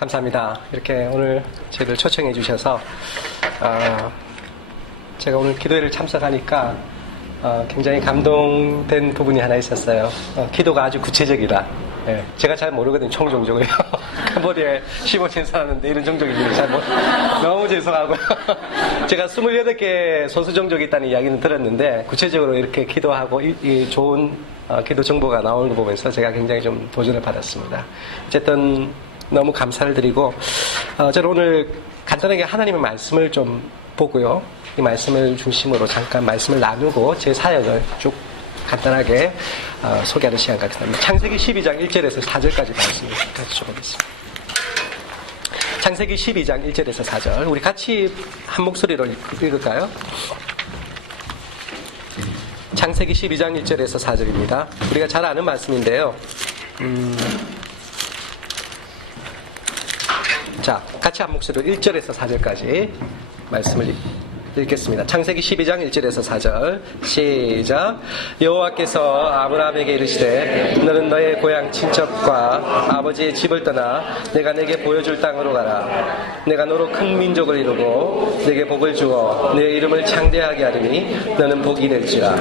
감사합니다. 이렇게 오늘 저희를 초청해 주셔서 제가 오늘 기도회를 참석하니까 굉장히 감동된 부분이 하나 있었어요. 기도가 아주 구체적이다. 예, 제가 잘 모르거든요, 총종족을요. 캄보디아에 15년 살았는데 이런 종족인지 잘 너무 죄송하고요. 제가 28개 소수 종족이 있다는 이야기는 들었는데 구체적으로 이렇게 기도하고 이 좋은 기도 정보가 나오는 거 보면서 제가 굉장히 좀 도전을 받았습니다. 어쨌든 너무 감사를 드리고 저는 오늘 간단하게 하나님의 말씀을 좀 보고요. 이 말씀을 중심으로 잠깐 말씀을 나누고 제 사역을 쭉 간단하게 소개하는 시간 갖겠습니다. 창세기 12장 1절에서 4절까지 말씀을 같이 보겠습니다. 창세기 12장 1절에서 4절 우리 같이 한 목소리로 읽을까요? 창세기 12장 1절에서 4절입니다. 우리가 잘 아는 말씀인데요. 자, 같이 한 목소리로 1절에서 4절까지 말씀을 읽겠습니다. 창세기 12장 1절에서 4절 시작. 여호와께서 아브라함에게 이르시되 너는 너의 고향 친척과 아버지의 집을 떠나 내가 내게 보여줄 땅으로 가라. 내가 너로 큰 민족을 이루고 내게 복을 주어 내 이름을 창대하게 하리니 너는 복이 될지라.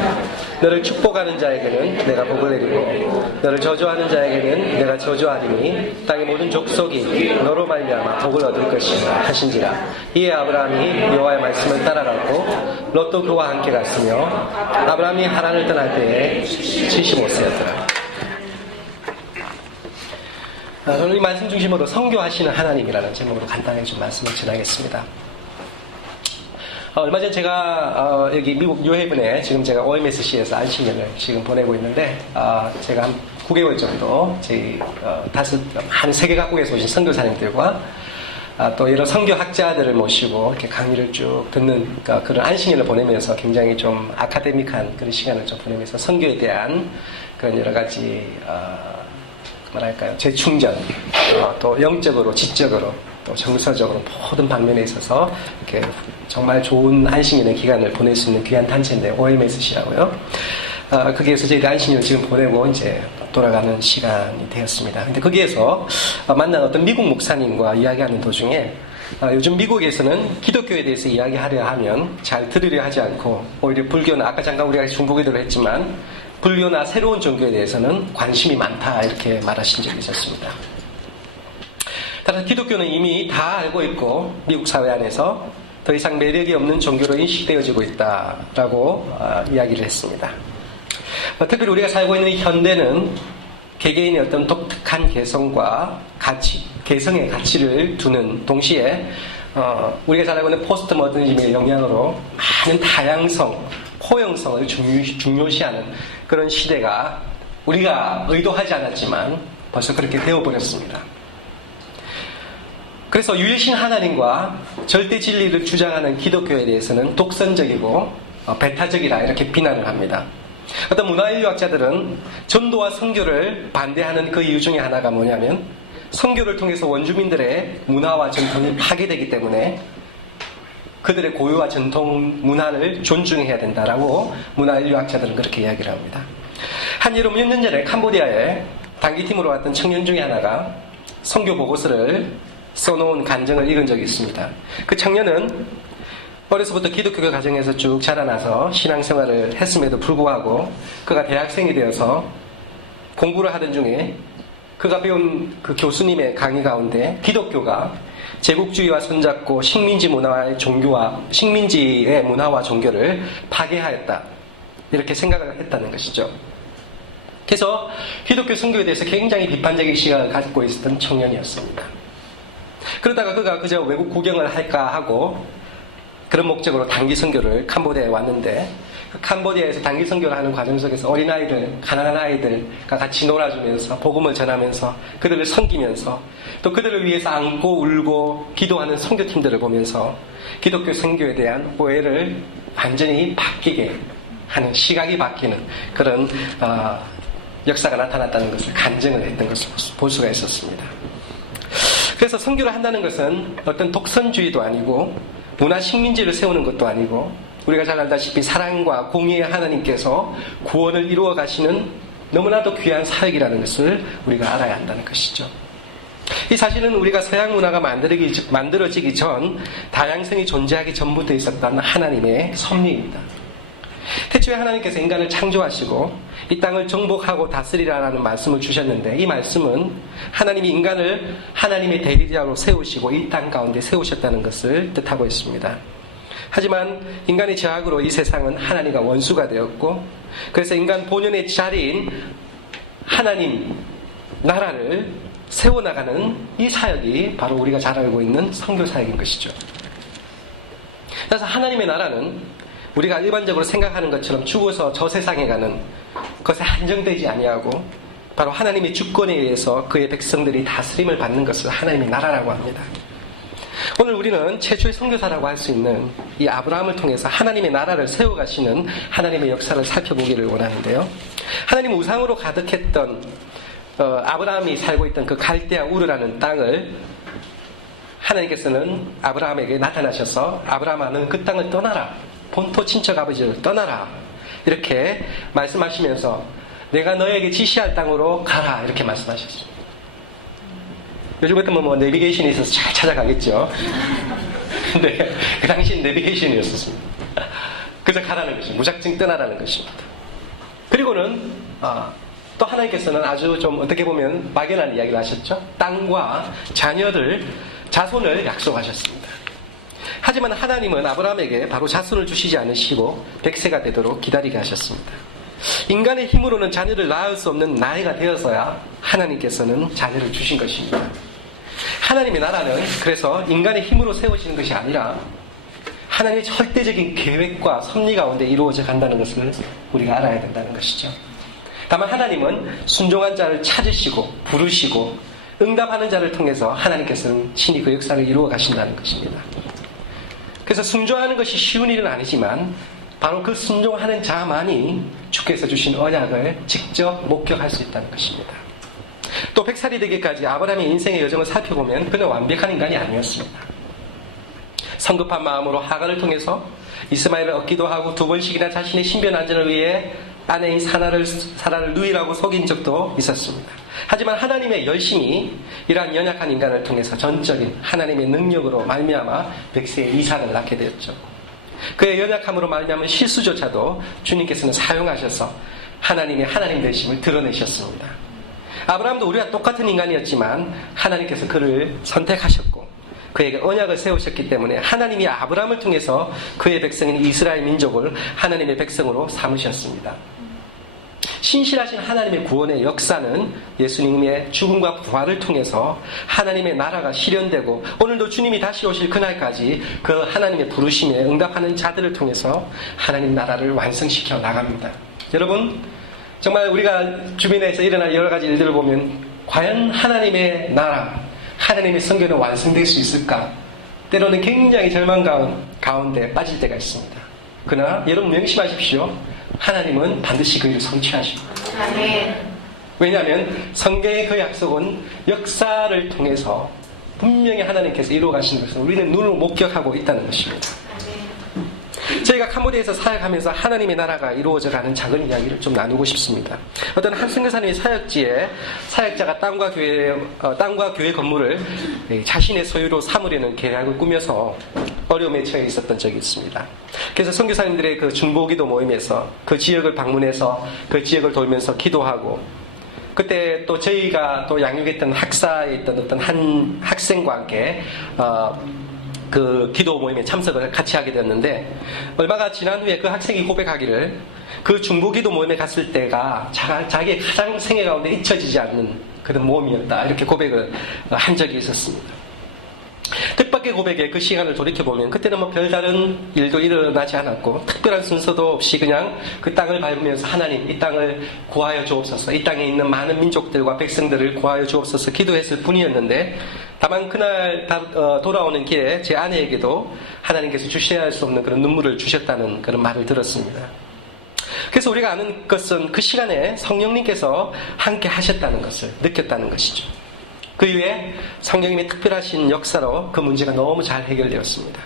너를 축복하는 자에게는 내가 복을 내리고 너를 저주하는 자에게는 내가 저주하리니 땅의 모든 족속이 너로 말미암아 복을 얻을 것이라 하신지라. 이에 아브라함이 여호와의 말씀을 따라가고 롯도 그와 함께 갔으며 아브라함이 하란을 떠날 때에 75세였더라. 저는 이 말씀 중심으로 선교하시는 하나님이라는 제목으로 간단하게 좀 말씀을 전하겠습니다. 얼마 전 제가 여기 미국 뉴헤븐에 지금 제가 OMSC에서 안식년을 지금 보내고 있는데 제가 한 9개월 정도 저희 한 세계 각국에서 오신 선교사님들과 또 여러 선교학자들을 모시고 이렇게 강의를 쭉 듣는 그런 안식년을 보내면서 굉장히 좀 아카데믹한 그런 시간을 좀 보내면서 선교에 대한 그런 여러 가지 뭐랄까요, 재충전, 또 영적으로, 지적으로, 또 정서적으로 모든 방면에 있어서 이렇게 정말 좋은 안식년의 기간을 보낼 수 있는 귀한 단체인데 OMSC라고요. 거기에서 저희가 안식년을 지금 보내고 이제 돌아가는 시간이 되었습니다. 근데 거기에서 만난 어떤 미국 목사님과 이야기하는 도중에 요즘 미국에서는 기독교에 대해서 이야기하려 하면 잘 들으려 하지 않고 오히려 불교나 아까 잠깐 우리가 중보기도를 했지만 불교나 새로운 종교에 대해서는 관심이 많다 이렇게 말하신 적이 있었습니다. 따라서 기독교는 이미 다 알고 있고 미국 사회 안에서 더 이상 매력이 없는 종교로 인식되어지고 있다라고 이야기를 했습니다. 특별히 우리가 살고 있는 현대는 개개인의 어떤 독특한 개성과 가치, 개성의 가치를 두는 동시에 우리가 잘 알고 있는 포스트 모더니즘의 영향으로 많은 다양성, 포용성을 중요시하는 그런 시대가 우리가 의도하지 않았지만 벌써 그렇게 되어버렸습니다. 그래서 유일신 하나님과 절대 진리를 주장하는 기독교에 대해서는 독선적이고 배타적이라 이렇게 비난을 합니다. 어떤 문화인류학자들은 전도와 선교를 반대하는 그 이유 중에 하나가 뭐냐면 선교를 통해서 원주민들의 문화와 전통이 파괴되기 때문에 그들의 고유와 전통 문화를 존중해야 된다라고 문화인류학자들은 그렇게 이야기를 합니다. 한 여름 몇 년 전에 캄보디아에 단기팀으로 왔던 청년 중에 하나가 선교 보고서를 써놓은 간증을 읽은 적이 있습니다. 그 청년은 어려서부터 기독교 가정에서 쭉 자라나서 신앙생활을 했음에도 불구하고 그가 대학생이 되어서 공부를 하던 중에 그가 배운 그 교수님의 강의 가운데 기독교가 제국주의와 손잡고 식민지의 문화와 종교를 파괴하였다 이렇게 생각을 했다는 것이죠. 그래서 기독교 선교에 대해서 굉장히 비판적인 시각을 가지고 있었던 청년이었습니다. 그러다가 그가 그저 외국 구경을 할까 하고 그런 목적으로 단기 선교를 캄보디아에 왔는데 그 캄보디아에서 단기 선교를 하는 과정 속에서 어린아이들, 가난한 아이들과 같이 놀아주면서 복음을 전하면서 그들을 섬기면서 또 그들을 위해서 안고 울고 기도하는 선교팀들을 보면서 기독교 선교에 대한 오해를 완전히 바뀌게 하는 시각이 바뀌는 그런 역사가 나타났다는 것을 간증을 했던 것을 볼 수가 있었습니다. 그래서 선교를 한다는 것은 어떤 독선주의도 아니고 문화 식민지를 세우는 것도 아니고 우리가 잘 알다시피 사랑과 공의의 하나님께서 구원을 이루어 가시는 너무나도 귀한 사역이라는 것을 우리가 알아야 한다는 것이죠. 이 사실은 우리가 서양 문화가 만들어지기 전 다양성이 존재하기 전부터 있었던 하나님의 섭리입니다. 태초에 하나님께서 인간을 창조하시고 이 땅을 정복하고 다스리라는 말씀을 주셨는데, 이 말씀은 하나님이 인간을 하나님의 대리자로 세우시고 이 땅 가운데 세우셨다는 것을 뜻하고 있습니다. 하지만 인간의 죄악으로 이 세상은 하나님과 원수가 되었고, 그래서 인간 본연의 자리인 하나님 나라를 세워나가는 이 사역이 바로 우리가 잘 알고 있는 선교 사역인 것이죠. 그래서 하나님의 나라는 우리가 일반적으로 생각하는 것처럼 죽어서 저 세상에 가는 것에 한정되지 아니하고, 바로 하나님의 주권에 의해서 그의 백성들이 다스림을 받는 것을 하나님의 나라라고 합니다. 오늘 우리는 최초의 선교사라고 할 수 있는 이 아브라함을 통해서 하나님의 나라를 세워가시는 하나님의 역사를 살펴보기를 원하는데요. 하나님 우상으로 가득했던 아브라함이 살고 있던 그 갈대아 우르라는 땅을 하나님께서는 아브라함에게 나타나셔서, 아브라함아는 그 땅을 떠나라, 본토 친척 아버지를 떠나라, 이렇게 말씀하시면서 내가 너에게 지시할 땅으로 가라, 이렇게 말씀하셨습니다. 요즘 같으면 뭐 내비게이션이 있어서 잘 찾아가겠죠. 근데 그 당시엔 내비게이션이었습니다. 그래서 가라는 것입니다. 무작정 떠나라는 것입니다. 그리고는 또 하나님께서는 아주 좀 어떻게 보면 막연한 이야기를 하셨죠. 땅과 자손을 약속하셨습니다. 하지만 하나님은 아브라함에게 바로 자손을 주시지 않으시고 100세가 되도록 기다리게 하셨습니다. 인간의 힘으로는 자녀를 낳을 수 없는 나이가 되어서야 하나님께서는 자녀를 주신 것입니다. 하나님의 나라는 그래서 인간의 힘으로 세워지는 것이 아니라 하나님의 절대적인 계획과 섭리 가운데 이루어져 간다는 것을 우리가 알아야 된다는 것이죠. 다만 하나님은 순종한 자를 찾으시고 부르시고 응답하는 자를 통해서 하나님께서는 친히 그 역사를 이루어 가신다는 것입니다. 그래서 순종하는 것이 쉬운 일은 아니지만 바로 그 순종하는 자만이 주께서 주신 언약을 직접 목격할 수 있다는 것입니다. 또 100살이 되기까지 아브라함의 인생의 여정을 살펴보면 그는 완벽한 인간이 아니었습니다. 성급한 마음으로 하갈을 통해서 이스마엘을 얻기도 하고 2번씩이나 자신의 신변 안전을 위해 아내인 사라를 누이라고 속인 적도 있었습니다. 하지만 하나님의 열심이 이러한 연약한 인간을 통해서 전적인 하나님의 능력으로 말미암아 100세의 이삭을 낳게 되었죠. 그의 연약함으로 말미암은 실수조차도 주님께서는 사용하셔서 하나님의 하나님 되심을 드러내셨습니다. 아브라함도 우리와 똑같은 인간이었지만 하나님께서 그를 선택하셨고 그에게 언약을 세우셨기 때문에 하나님이 아브라함을 통해서 그의 백성인 이스라엘 민족을 하나님의 백성으로 삼으셨습니다. 신실하신 하나님의 구원의 역사는 예수님의 죽음과 부활을 통해서 하나님의 나라가 실현되고 오늘도 주님이 다시 오실 그날까지 그 하나님의 부르심에 응답하는 자들을 통해서 하나님 나라를 완성시켜 나갑니다. 여러분, 정말 우리가 주변에서 일어날 여러 가지 일들을 보면 과연 하나님의 나라, 하나님의 선교는 완성될 수 있을까? 때로는 굉장히 절망 가운데 빠질 때가 있습니다. 그러나 여러분 명심하십시오. 하나님은 반드시 그 일을 성취하십니다. 왜냐하면 성경의 그 약속은 역사를 통해서 분명히 하나님께서 이루어 가시는 것을 우리는 눈으로 목격하고 있다는 것입니다. 저희가 캄보디아에서 사역하면서 하나님의 나라가 이루어져 가는 작은 이야기를 좀 나누고 싶습니다. 어떤 한 선교사님의 사역지에 사역자가 땅과 교회 건물을 자신의 소유로 삼으려는 계략을 꾸며서 어려움에 처해 있었던 적이 있습니다. 그래서 선교사님들의 그 중보기도 모임에서 그 지역을 방문해서 그 지역을 돌면서 기도하고, 그때 또 저희가 또 양육했던 학사에 있던 어떤 한 학생과 함께 그 기도 모임에 참석을 같이 하게 되었는데, 얼마가 지난 후에 그 학생이 고백하기를 그 중보기도 모임에 갔을 때가 자기의 가장 생애 가운데 잊혀지지 않는 그런 모험이었다, 이렇게 고백을 한 적이 있었습니다. 뜻밖의 고백에 그 시간을 돌이켜보면 그때는 뭐 별다른 일도 일어나지 않았고 특별한 순서도 없이 그냥 그 땅을 밟으면서 하나님, 이 땅을 구하여 주옵소서, 이 땅에 있는 많은 민족들과 백성들을 구하여 주옵소서 기도했을 뿐이었는데, 다만 그날 돌아오는 길에 제 아내에게도 하나님께서 주셔야 할 수 없는 그런 눈물을 주셨다는 그런 말을 들었습니다. 그래서 우리가 아는 것은 그 시간에 성령님께서 함께 하셨다는 것을 느꼈다는 것이죠. 그 이후에 성령님의 특별하신 역사로 그 문제가 너무 잘 해결되었습니다.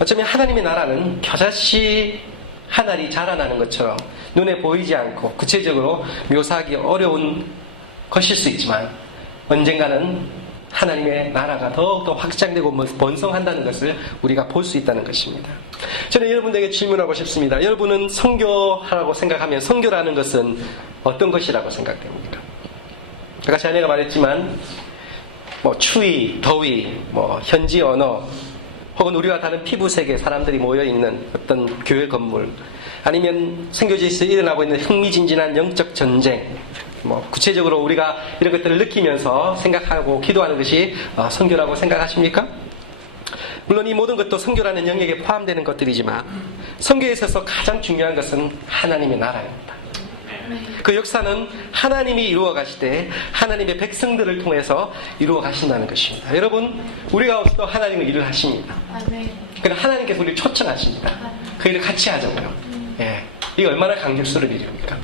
어쩌면 하나님의 나라는 겨자씨 하나리 자라나는 것처럼 눈에 보이지 않고 구체적으로 묘사하기 어려운 것일 수 있지만 언젠가는 하나님의 나라가 더욱더 확장되고 번성한다는 것을 우리가 볼 수 있다는 것입니다. 저는 여러분들에게 질문하고 싶습니다. 여러분은 선교하라고 생각하면 선교라는 것은 어떤 것이라고 생각됩니까? 아까 자네가 말했지만 추위, 더위, 현지 언어, 혹은 우리와 다른 피부색의 사람들이 모여있는 어떤 교회 건물, 아니면 선교지에서 일어나고 있는 흥미진진한 영적 전쟁, 구체적으로 우리가 이런 것들을 느끼면서 생각하고 기도하는 것이 선교라고 생각하십니까? 물론 이 모든 것도 선교라는 영역에 포함되는 것들이지만 선교에 있어서 가장 중요한 것은 하나님의 나라입니다. 그 역사는 하나님이 이루어 가시되 하나님의 백성들을 통해서 이루어 가신다는 것입니다. 여러분, 우리가 없어도 하나님은 일을 하십니다. 그러나 하나님께서 우리를 초청하십니다. 그 일을 같이 하자고요. 이게 얼마나 강력스러운 일입니까?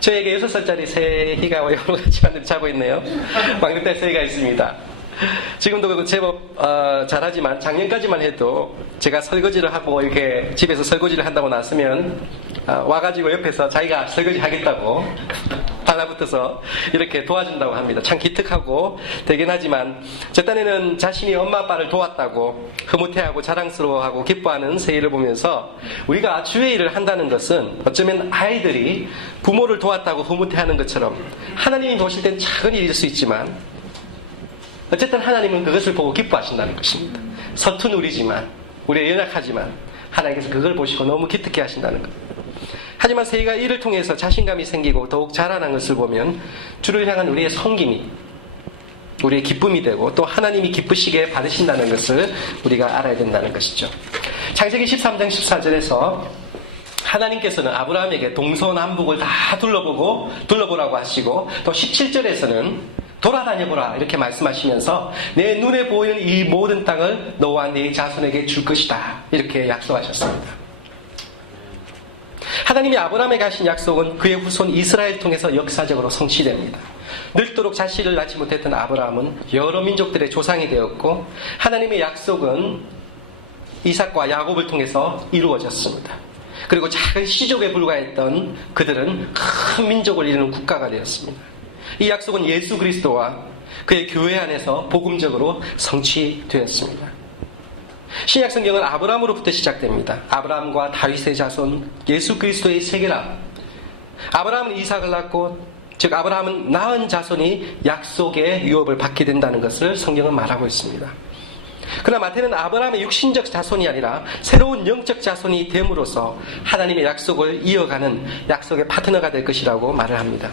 저에게 6살짜리 새희가 여러분 같이 자고 있네요. 막내딸 새희가 있습니다. 지금도 제법 잘하지만 작년까지만 해도 제가 설거지를 하고 이렇게 집에서 설거지를 한다고 나서면 와가지고 옆에서 자기가 설거지 하겠다고 달라붙어서 이렇게 도와준다고 합니다. 참 기특하고 되긴 하지만 저 딴에는 자신이 엄마 아빠를 도왔다고 흐뭇해하고 자랑스러워하고 기뻐하는 새이를 보면서 우리가 주의 일을 한다는 것은 어쩌면 아이들이 부모를 도왔다고 흐뭇해하는 것처럼 하나님이 보실 땐 작은 일일 수 있지만 어쨌든 하나님은 그것을 보고 기뻐하신다는 것입니다. 서툰 우리지만, 우리가 연약하지만 하나님께서 그걸 보시고 너무 기특해 하신다는 것. 하지만 세이가 이를 통해서 자신감이 생기고 더욱 자라난 것을 보면 주를 향한 우리의 섬김이 우리의 기쁨이 되고 또 하나님이 기쁘시게 받으신다는 것을 우리가 알아야 된다는 것이죠. 창세기 13장 14절에서 하나님께서는 아브라함에게 동서남북을 다 둘러보라고 하시고 또 17절에서는 돌아다녀보라 이렇게 말씀하시면서 내 눈에 보이는 이 모든 땅을 너와 네 자손에게 줄 것이다 이렇게 약속하셨습니다. 하나님이 아브라함에게 하신 약속은 그의 후손 이스라엘 통해서 역사적으로 성취됩니다. 늙도록 자식을 낳지 못했던 아브라함은 여러 민족들의 조상이 되었고 하나님의 약속은 이삭과 야곱을 통해서 이루어졌습니다. 그리고 작은 시족에 불과했던 그들은 큰 민족을 이루는 국가가 되었습니다. 이 약속은 예수 그리스도와 그의 교회 안에서 복음적으로 성취되었습니다. 신약 성경은 아브라함으로부터 시작됩니다. 아브라함과 다윗의 자손 예수 그리스도의 세계라. 아브라함은 이삭을 낳고 즉 아브라함은 낳은 자손이 약속의 유업을 받게 된다는 것을 성경은 말하고 있습니다. 그러나 마태는 아브라함의 육신적 자손이 아니라 새로운 영적 자손이 됨으로써 하나님의 약속을 이어가는 약속의 파트너가 될 것이라고 말을 합니다.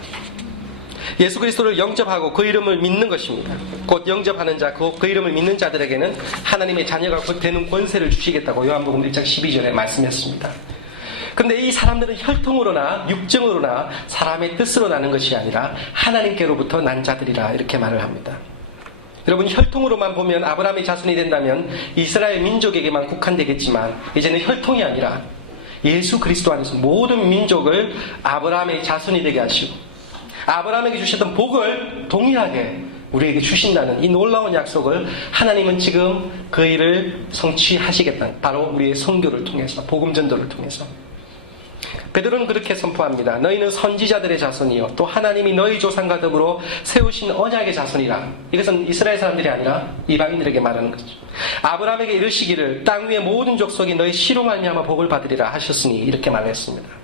예수 그리스도를 영접하고 그 이름을 믿는 것입니다. 곧 영접하는 자, 그 이름을 믿는 자들에게는 하나님의 자녀가 곧 되는 권세를 주시겠다고 요한복음 1장 12절에 말씀했습니다. 그런데 이 사람들은 혈통으로나 육정으로나 사람의 뜻으로 나는 것이 아니라 하나님께로부터 난 자들이라 이렇게 말을 합니다. 여러분, 혈통으로만 보면 아브라함의 자손이 된다면 이스라엘 민족에게만 국한되겠지만 이제는 혈통이 아니라 예수 그리스도 안에서 모든 민족을 아브라함의 자손이 되게 하시고 아브라함에게 주셨던 복을 동일하게 우리에게 주신다는 이 놀라운 약속을 하나님은 지금 그 일을 성취하시겠다. 바로 우리의 선교를 통해서, 복음 전도를 통해서. 베드로는 그렇게 선포합니다. 너희는 선지자들의 자손이요 또 하나님이 너희 조상과 더불어 세우신 언약의 자손이라. 이것은 이스라엘 사람들이 아니라 이방인들에게 말하는 거죠. 아브라함에게 이르시기를 땅 위의 모든 족속이 너희 씨로 말미암아 복을 받으리라 하셨으니 이렇게 말했습니다.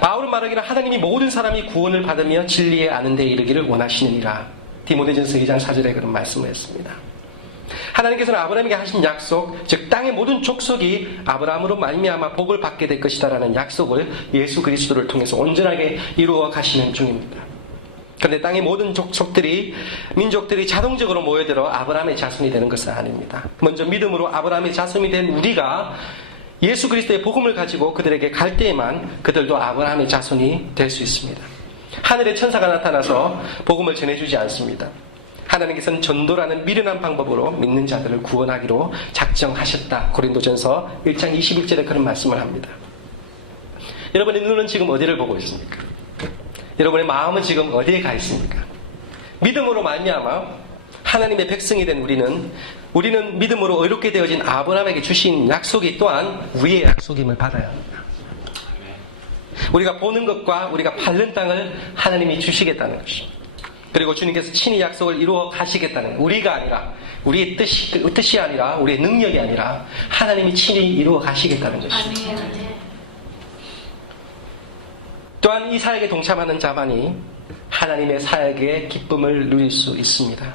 바울은 말하기를 하나님이 모든 사람이 구원을 받으며 진리에 아는 데 이르기를 원하시느니라. 디모데전서 2장 4절에 그런 말씀을 했습니다. 하나님께서는 아브라함에게 하신 약속, 즉 땅의 모든 족속이 아브라함으로 말미암아 복을 받게 될 것이다라는 약속을 예수 그리스도를 통해서 온전하게 이루어 가시는 중입니다. 그런데 땅의 모든 족속들이, 민족들이 자동적으로 모여들어 아브라함의 자손이 되는 것은 아닙니다. 먼저 믿음으로 아브라함의 자손이 된 우리가 예수 그리스도의 복음을 가지고 그들에게 갈 때에만 그들도 아브라함의 자손이 될 수 있습니다. 하늘의 천사가 나타나서 복음을 전해주지 않습니다. 하나님께서는 전도라는 미련한 방법으로 믿는 자들을 구원하기로 작정하셨다. 고린도전서 1장 21절에 그런 말씀을 합니다. 여러분의 눈은 지금 어디를 보고 있습니까? 여러분의 마음은 지금 어디에 가 있습니까? 믿음으로 말미암아 하나님의 백성이 된 우리는 믿음으로 의롭게 되어진 아브라함에게 주신 약속이 또한 우리의 약속임을 받아야 합니다. 우리가 보는 것과 우리가 밟는 땅을 하나님이 주시겠다는 것입니다. 그리고 주님께서 친히 약속을 이루어 가시겠다는, 우리가 아니라, 우리의 뜻이 아니라, 우리의 능력이 아니라 하나님이 친히 이루어 가시겠다는 것입니다. 또한 이 사역에 동참하는 자만이 하나님의 사역의 기쁨을 누릴 수 있습니다.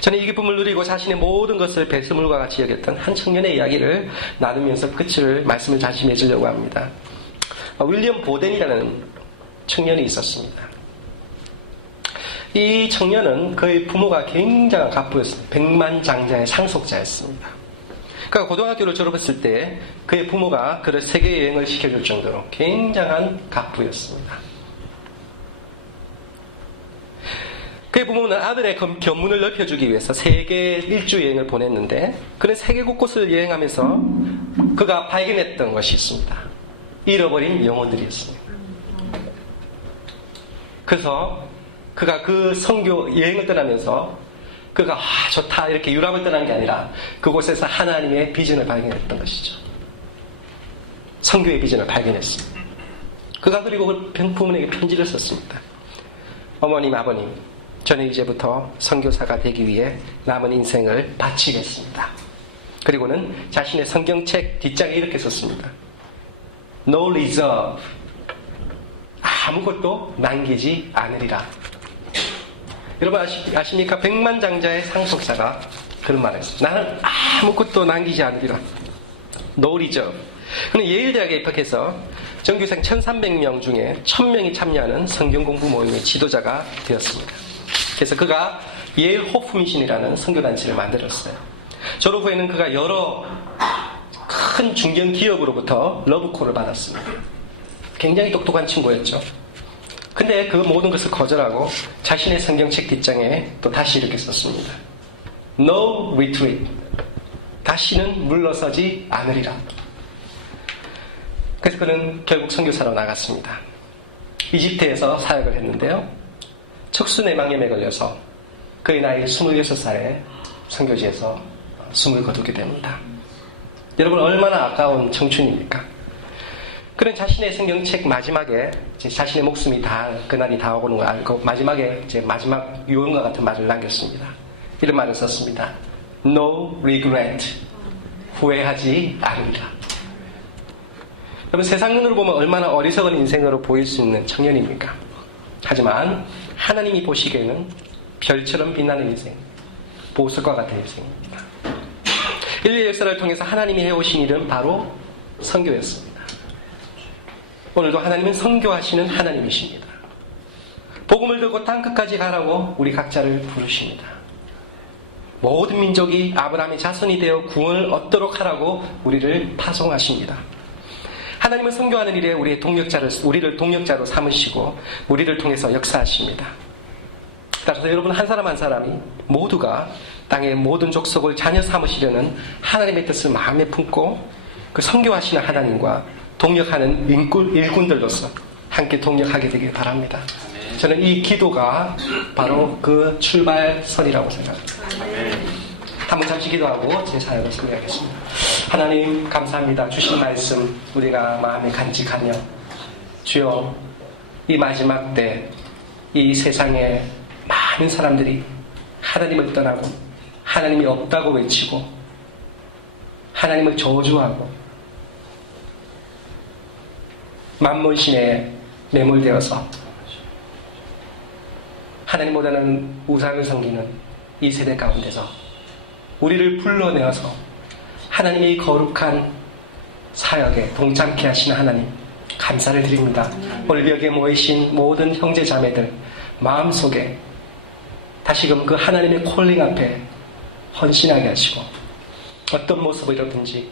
저는 이 기쁨을 누리고 자신의 모든 것을 배설물과 같이 여겼던 한 청년의 이야기를 나누면서 끝을 말씀을 자심해 주려고 합니다. 윌리엄 보덴이라는 청년이 있었습니다. 이 청년은 그의 부모가 굉장한 갑부였습니다. 백만장자의 상속자였습니다. 그가 고등학교를 졸업했을 때 그의 부모가 그를 세계여행을 시켜줄 정도로 굉장한 갑부였습니다. 그의 부모는 아들의 견문을 넓혀주기 위해서 세계 일주 여행을 보냈는데, 그는 세계 곳곳을 여행하면서 그가 발견했던 것이 있습니다. 잃어버린 영혼들이었습니다. 그래서 그가 그 선교 여행을 떠나면서 그가 좋다 이렇게 유럽을 떠난 게 아니라 그곳에서 하나님의 비전을 발견했던 것이죠. 선교의 비전을 발견했습니다. 그가 그리고 그 부모에게 편지를 썼습니다. 어머님, 아버님, 저는 이제부터 선교사가 되기 위해 남은 인생을 바치겠습니다. 그리고는 자신의 성경책 뒷장에 이렇게 썼습니다. No reserve. 아무것도 남기지 않으리라. 여러분 아십니까? 백만장자의 상속자가 그런 말을 했어요. 나는 아무것도 남기지 않으리라. No reserve. 그는 예일대학에 입학해서 전교생 1300명 중에 1000명이 참여하는 성경공부 모임의 지도자가 되었습니다. 그래서 그가 예일 호프미신이라는 선교단체를 만들었어요. 졸업 후에는 그가 여러 큰 중견 기업으로부터 러브콜을 받았습니다. 굉장히 똑똑한 친구였죠. 근데 그 모든 것을 거절하고 자신의 성경책 뒷장에 또 다시 이렇게 썼습니다. No retreat. 다시는 물러서지 않으리라. 그래서 그는 결국 선교사로 나갔습니다. 이집트에서 사역을 했는데요. 척수내막염에 걸려서 그의 나이 26살에 선교지에서 숨을 거두게 됩니다. 여러분 얼마나 아까운 청춘입니까? 그는 자신의 성경책 마지막에 자신의 목숨이 그날이 다가오는 걸 알고 마지막에 마지막 유언과 같은 말을 남겼습니다. 이런 말을 썼습니다. No regret. 후회하지 않으리라. 여러분 세상 눈으로 보면 얼마나 어리석은 인생으로 보일 수 있는 청년입니까? 하지만 하나님이 보시기에는 별처럼 빛나는 인생, 보석과 같은 인생입니다. 인류 역사를 통해서 하나님이 해오신 일은 바로 선교였습니다. 오늘도 하나님은 선교하시는 하나님이십니다. 복음을 들고 땅끝까지 가라고 우리 각자를 부르십니다. 모든 민족이 아브라함의 자손이 되어 구원을 얻도록 하라고 우리를 파송하십니다. 하나님은 선교하는 일에 우리를 동력자로 삼으시고 우리를 통해서 역사하십니다. 따라서 여러분 한 사람 한 사람이 모두가 땅의 모든 족속을 자녀 삼으시려는 하나님의 뜻을 마음에 품고 그 선교하시는 하나님과 동력하는 일꾼들로서 함께 동력하게 되길 바랍니다. 저는 이 기도가 바로 그 출발선이라고 생각합니다. 한번 잠시 기도하고 제 사역을 소개하겠습니다. 하나님 감사합니다. 주신 말씀 우리가 마음에 간직하며 주여 이 마지막 때 이 세상에 많은 사람들이 하나님을 떠나고 하나님이 없다고 외치고 하나님을 저주하고 만몬신에 매몰되어서 하나님보다는 우상을 섬기는 이 세대 가운데서 우리를 불러내어서 하나님의 거룩한 사역에 동참케 하시는 하나님 감사를 드립니다. 오늘 여기에 모이신 모든 형제 자매들 마음속에 다시금 그 하나님의 콜링 앞에 헌신하게 하시고 어떤 모습이라든지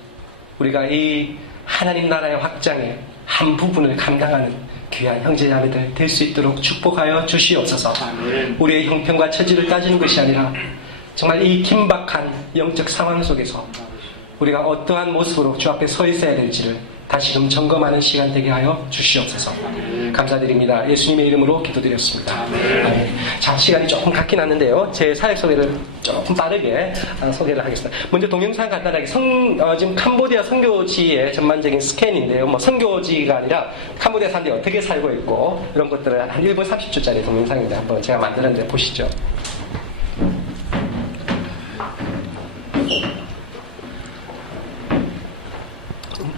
우리가 이 하나님 나라의 확장에 한 부분을 감당하는 귀한 형제 자매들 될 수 있도록 축복하여 주시옵소서. 우리의 형편과 처지를 따지는 것이 아니라 정말 이 긴박한 영적 상황 속에서 우리가 어떠한 모습으로 주 앞에 서 있어야 될지를 다시금 점검하는 시간 되게 하여 주시옵소서. 감사드립니다. 예수님의 이름으로 기도드렸습니다. 아멘. 자, 시간이 조금 갖긴 하는데요. 제 사역 소개를 조금 빠르게 소개를 하겠습니다. 먼저 동영상 간단하게 지금 캄보디아 선교지의 전반적인 스캔인데요. 뭐 선교지가 아니라 캄보디아 사람들이 어떻게 살고 있고 이런 것들을 한 1분 30초짜리 동영상인데 한번 제가 만들었는데 보시죠.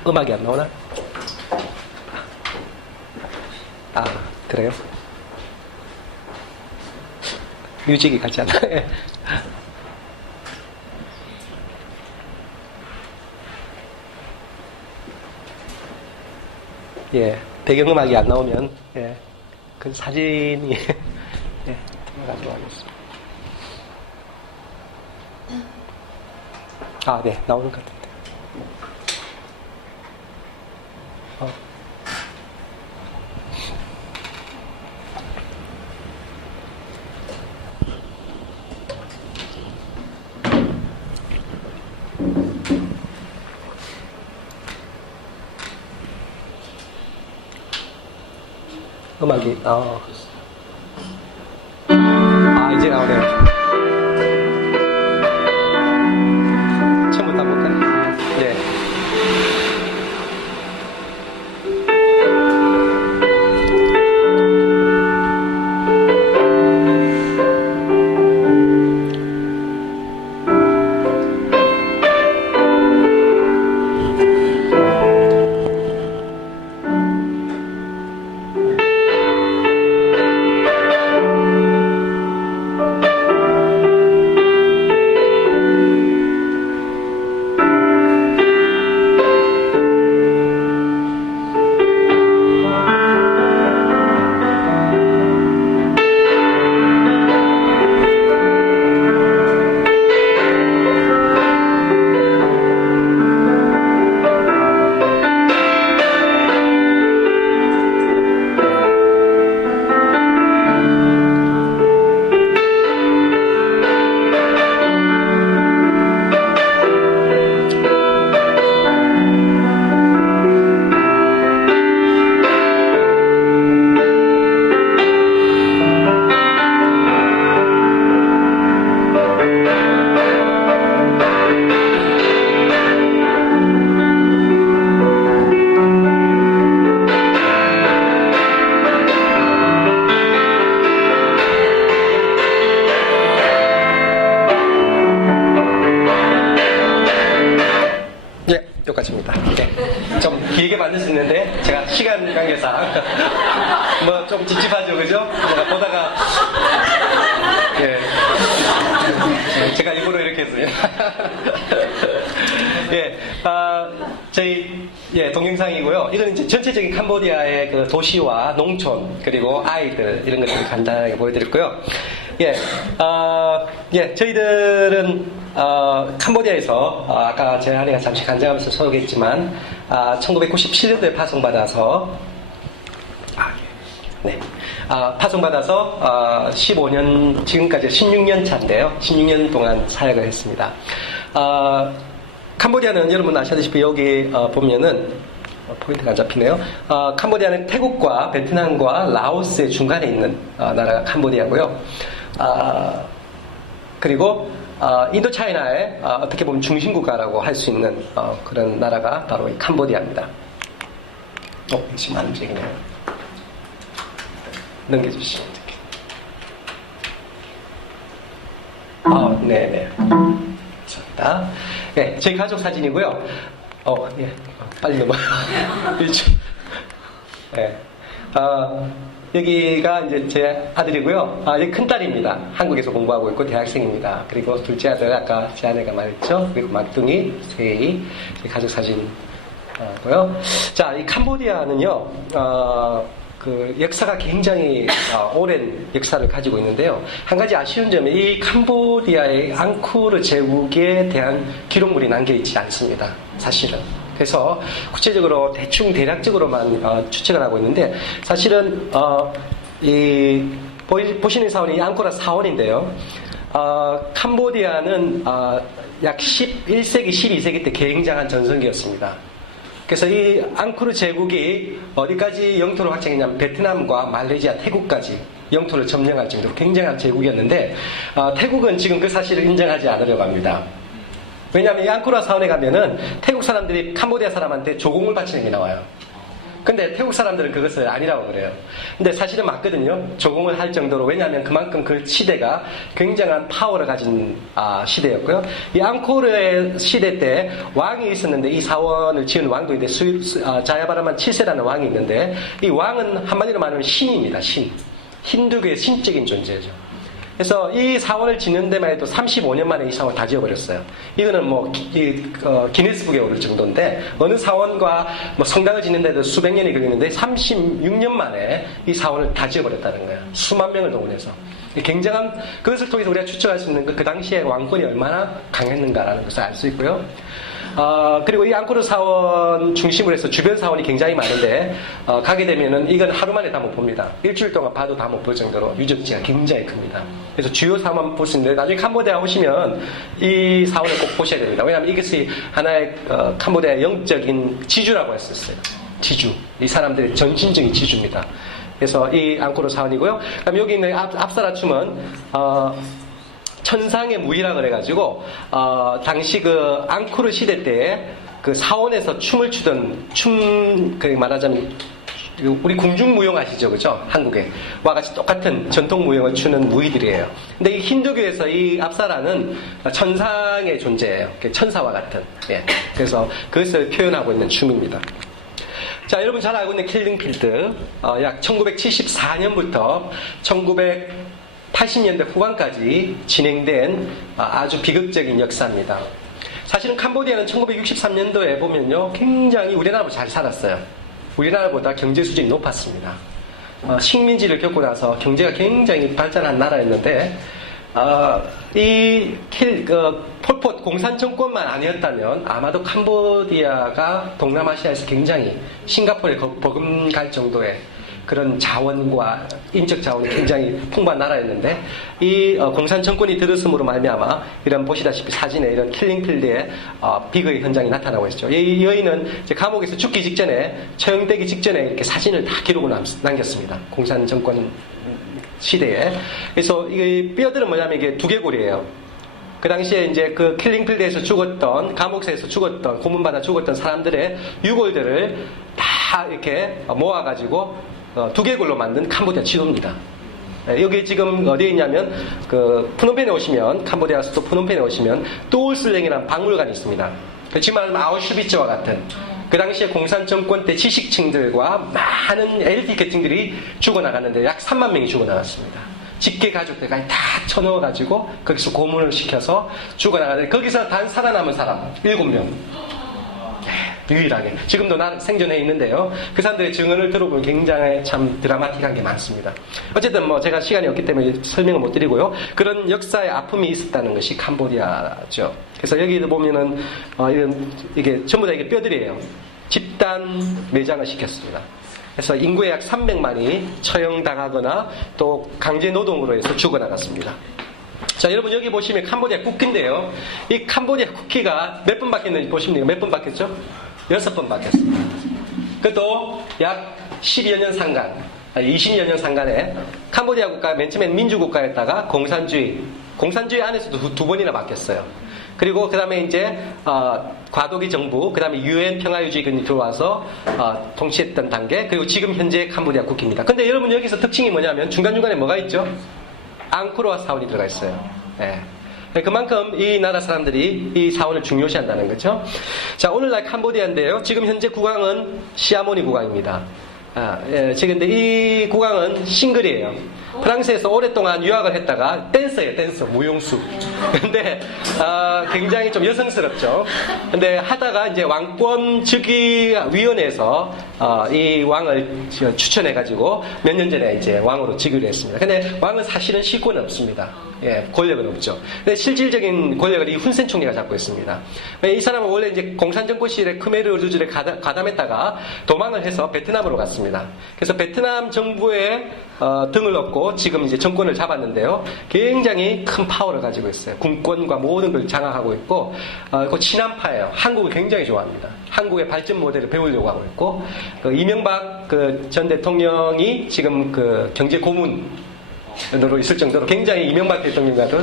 음악이 안 나오나? 아, 그래요? 뮤직이 같지 않나? 예, 배경음악이 안 나오면, 예, 그 사진이, 예, 들어가도록 하겠습니다. 아, 네, 나오는 것 같은데. 음악이, 이제 나오네요. 처음부터 한번 볼까요? 네. 똑같습니다. 네. 좀 길게 만들 수 있는데 제가 시간 관계상 뭐 좀 찝찝하죠, 그죠? 제가 보다가 제가 일부러 이렇게 했어요. 저희 동영상이고요. 이거는 이제 전체적인 캄보디아의 그 도시와 농촌 그리고 아이들 이런 것들을 간단하게 보여드렸고요. 저희들은 캄보디아에서 아까 제 아내가 잠시 간증하면서 소개했지만 1997년도에 파송받아서 파송받아서 15년 지금까지 16년 차인데요. 16년 동안 사역을 했습니다. 캄보디아는 여러분 아시다시피 여기 보면은 포인트가 안 잡히네요. 캄보디아는 태국과 베트남과 라오스의 중간에 있는 나라가 캄보디아고요. 그리고 인도차이나의 어떻게 보면 중심국가라고 할 수 있는 그런 나라가 바로 이 캄보디아입니다. 지금 안 움직이네요. 넘겨주시면 네네. 감사합니다. 네, 저희 가족 사진이고요. 빨리 넘어요. 네. 여기가 이제 제 아들이고요. 여기 큰딸입니다. 한국에서 공부하고 있고 대학생입니다. 그리고 둘째 아들, 아까 제 아내가 말했죠. 그리고 막둥이, 세이, 가족 사진고요. 자, 이 캄보디아는요, 그 역사가 굉장히 오랜 역사를 가지고 있는데요. 한 가지 아쉬운 점이 이 캄보디아의 앙코르 제국에 대한 기록물이 남겨있지 않습니다. 사실은. 그래서 구체적으로 대충 대략적으로만 추측을 하고 있는데 사실은 보시는 사원이 앙코르 사원인데요. 캄보디아는 약 11세기, 12세기 때 굉장한 전성기였습니다. 그래서 이 앙코르 제국이 어디까지 영토를 확장했냐면 베트남과 말레이시아, 태국까지 영토를 점령할 정도로 굉장한 제국이었는데 태국은 지금 그 사실을 인정하지 않으려고 합니다. 왜냐하면 이 앙코르 사원에 가면은 태국 사람들이 캄보디아 사람한테 조공을 바치는 게 나와요. 근데 태국 사람들은 그것을 아니라고 그래요. 근데 사실은 맞거든요. 조공을 할 정도로. 왜냐하면 그만큼 그 시대가 굉장한 파워를 가진 시대였고요. 이 앙코르의 시대 때 왕이 있었는데 이 사원을 지은 왕도 있는데 자야바라만 7세라는 왕이 있는데 이 왕은 한마디로 말하면 신입니다. 신. 힌두교의 신적인 존재죠. 그래서 이 사원을 짓는 데만 해도 35년 만에 이 사원을 다 지어버렸어요. 이거는 뭐 기네스북에 오를 정도인데 어느 사원과 뭐 성당을 짓는 데도 수백 년이 걸리는데 36년 만에 이 사원을 다 지어버렸다는 거예요. 수만 명을 동원해서. 굉장한 그것을 통해서 우리가 추측할 수 있는 그 당시에 왕권이 얼마나 강했는가라는 것을 알 수 있고요. 그리고 이 앙코르 사원 중심으로 해서 주변 사원이 굉장히 많은데 가게 되면은 이건 하루 만에 다 못 봅니다. 일주일 동안 봐도 다 못 볼 정도로 유적지가 굉장히 큽니다. 그래서 주요 사원만 볼 수 있는데 나중에 캄보디아 오시면 이 사원을 꼭 보셔야 됩니다. 왜냐하면 이것이 하나의 캄보디아의 영적인 지주라고 했었어요. 지주. 이 사람들의 전신적인 지주입니다. 그래서 이 앙코르 사원이고요. 그럼 여기 있는 앞사라춤은 천상의 무희라 그래가지고 당시 그 앙코르 시대 때 그 사원에서 춤을 추던 그 말하자면 우리 궁중무용 아시죠, 그죠? 한국에 와 같이 똑같은 전통 무용을 추는 무희들이에요. 근데 이 힌두교에서 이 앞사라는 천상의 존재예요. 천사와 같은. 예. 그래서 그것을 표현하고 있는 춤입니다. 자, 여러분 잘 알고 있는 킬링필드, 약 1974년부터 1980년대 후반까지 진행된 아주 비극적인 역사입니다. 사실은 캄보디아는 1963년도에 보면요, 굉장히 우리나라보다 잘 살았어요. 우리나라보다 경제 수준이 높았습니다. 식민지를 겪고 나서 경제가 굉장히 발전한 나라였는데, 폴포트 공산 정권만 아니었다면 아마도 캄보디아가 동남아시아에서 굉장히 싱가포르에 버금갈 정도의 그런 자원과 인적 자원이 굉장히 풍부한 나라였는데 이 공산 정권이 들었음으로 말미암아 이런 보시다시피 사진에 이런 킬링필드의 비극의 현장이 나타나고 있죠. 이 여인은 이제 감옥에서 죽기 직전에 처형되기 직전에 이렇게 사진을 다 기록을 남겼습니다. 공산 정권 시대에. 그래서 이 뼈들은 뭐냐면 이게 두개골이에요. 그 당시에 이제 그 킬링필드에서 죽었던, 감옥에서 죽었던, 고문받아 죽었던 사람들의 유골들을 다 이렇게 모아가지고 두개골로 만든 캄보디아 지도입니다. 여기 지금 어디에 있냐면 그 프놈펜에 오시면, 캄보디아 수도 프놈펜에 오시면 또울슬랭이라는 박물관이 있습니다. 지금 말하면 아우슈비츠와 같은 그 당시에 공산 정권 때 지식층들과 많은 엘리트 계층들이 죽어나갔는데 약 3만 명이 죽어나갔습니다. 직계 가족들까지 다 쳐넣어가지고 거기서 고문을 시켜서 죽어나가는데 거기서 단 살아남은 사람 7명. 유일하게. 지금도 난 생존해 있는데요. 그 사람들의 증언을 들어보면 굉장히 참 드라마틱한 게 많습니다. 어쨌든 뭐 제가 시간이 없기 때문에 설명을 못 드리고요. 그런 역사의 아픔이 있었다는 것이 캄보디아죠. 그래서 여기도 보면은 이게 전부 다 이게 뼈들이에요. 집단 매장을 시켰습니다. 그래서 인구의 약 300만이 처형당하거나 또 강제 노동으로 해서 죽어나갔습니다. 자, 여러분 여기 보시면 캄보디아 국기인데요. 이 캄보디아 국기가 몇 번 바뀌었는지 보십니까? 몇 번 바뀌었죠? 6번 바뀌었습니다. 그것도 약 10여 년 상간, 20여 년 상간에 캄보디아 국가가 맨 처음엔 민주국가였다가 공산주의 안에서도 두 번이나 바뀌었어요. 그리고 그 다음에 이제 과도기 정부, 그 다음에 UN 평화유지군이 들어와서 통치했던 단계, 그리고 지금 현재 캄보디아 국기입니다. 근데 여러분 여기서 특징이 뭐냐면 중간중간에 뭐가 있죠? 앙코르와 사원이 들어가 있어요. 네. 그만큼 이 나라 사람들이 이 사원을 중요시한다는 거죠. 자, 오늘날 캄보디아인데요. 지금 현재 국왕은 시아모니 국왕입니다. 지금 근데 이 국왕은 싱글이에요. 프랑스에서 오랫동안 유학을 했다가 댄서예요, 댄서, 무용수. 근데 굉장히 좀 여성스럽죠. 근데 하다가 이제 왕권 즉위위원회에서 이 왕을 추천해가지고 몇 년 전에 이제 왕으로 즉위를 했습니다. 근데 왕은 사실은 실권은 없습니다. 예, 권력은 없죠. 근데 실질적인 권력을 이 훈센 총리가 잡고 있습니다. 이 사람은 원래 이제 공산정권 시절에 크메르 루즈를 가담했다가 도망을 해서 베트남으로 갔습니다. 그래서 베트남 정부의 등을 얻고 지금 이제 정권을 잡았는데요. 굉장히 큰 파워를 가지고 있어요. 군권과 모든 걸 장악하고 있고, 그 친한파예요. 한국을 굉장히 좋아합니다. 한국의 발전 모델을 배우려고 하고 있고, 이명박 전 대통령이 지금 경제 고문으로 있을 정도로 굉장히 이명박 대통령과도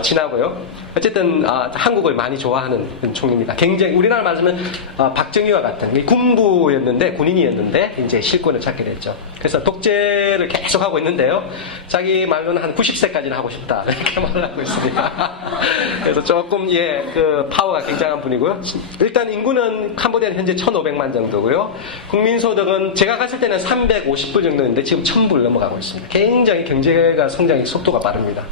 친하고요. 어쨌든 한국을 많이 좋아하는 총리입니다. 굉장히 우리나라 말하면 박정희와 같은 군부였는데 군인이었는데 이제 실권을 찾게 됐죠. 그래서 독재를 계속 하고 있는데요. 자기 말로는 한 90세까지는 하고 싶다 이렇게 말을 하고 있습니다. 그래서 조금 파워가 굉장한 분이고요. 일단 인구는 캄보디아는 현재 1,500만 정도고요. 국민소득은 제가 갔을 때는 350불 정도인데 지금 1,000불 넘어가고 있습니다. 굉장히 경제가 성장의 속도가 빠릅니다.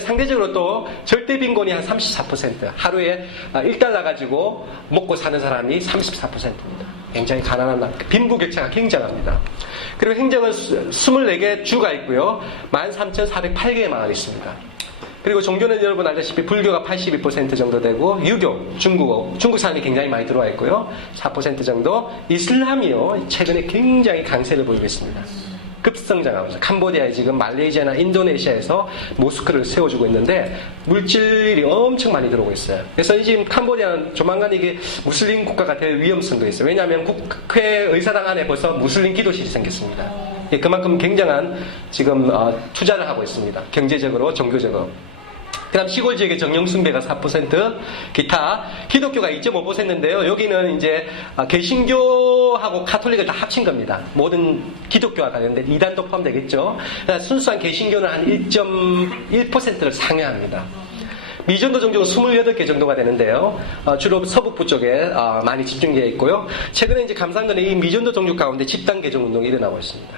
상대적으로 또 절대 빈곤이 한 34%. 하루에 1달러 가지고 먹고 사는 사람이 34%입니다. 굉장히 가난한 나라. 빈부격차가 굉장합니다. 그리고 행정은 24개 주가 있고요. 13,408개의 마을이 있습니다. 그리고 종교는 여러분 알다시피 불교가 82% 정도 되고 유교, 중국 사람이 굉장히 많이 들어와 있고요. 4% 정도. 이슬람이요. 최근에 굉장히 강세를 보이고 있습니다. 급성장하고 있어요. 캄보디아에 지금 말레이시아나 인도네시아에서 모스크를 세워주고 있는데 물질이 엄청 많이 들어오고 있어요. 그래서 지금 캄보디아는 조만간 이게 무슬림 국가가 될 위험성도 있어요. 왜냐하면 국회 의사당 안에 벌써 무슬림 기도실이 생겼습니다. 그만큼 굉장한 지금 투자를 하고 있습니다. 경제적으로, 종교적으로. 그 다음 시골 지역의 정령숭배가 4%, 기타, 기독교가 2.5%인데요. 여기는 이제 개신교하고 카톨릭을 다 합친 겁니다. 모든 기독교와 관련된 이단도 포함되겠죠. 순수한 개신교는 한 1.1%를 상회합니다. 미전도 종족은 28개 정도가 되는데요. 주로 서북부 쪽에 많이 집중되어 있고요. 최근에 이제 감사한 건 이 미전도 종족 가운데 집단 개종 운동이 일어나고 있습니다.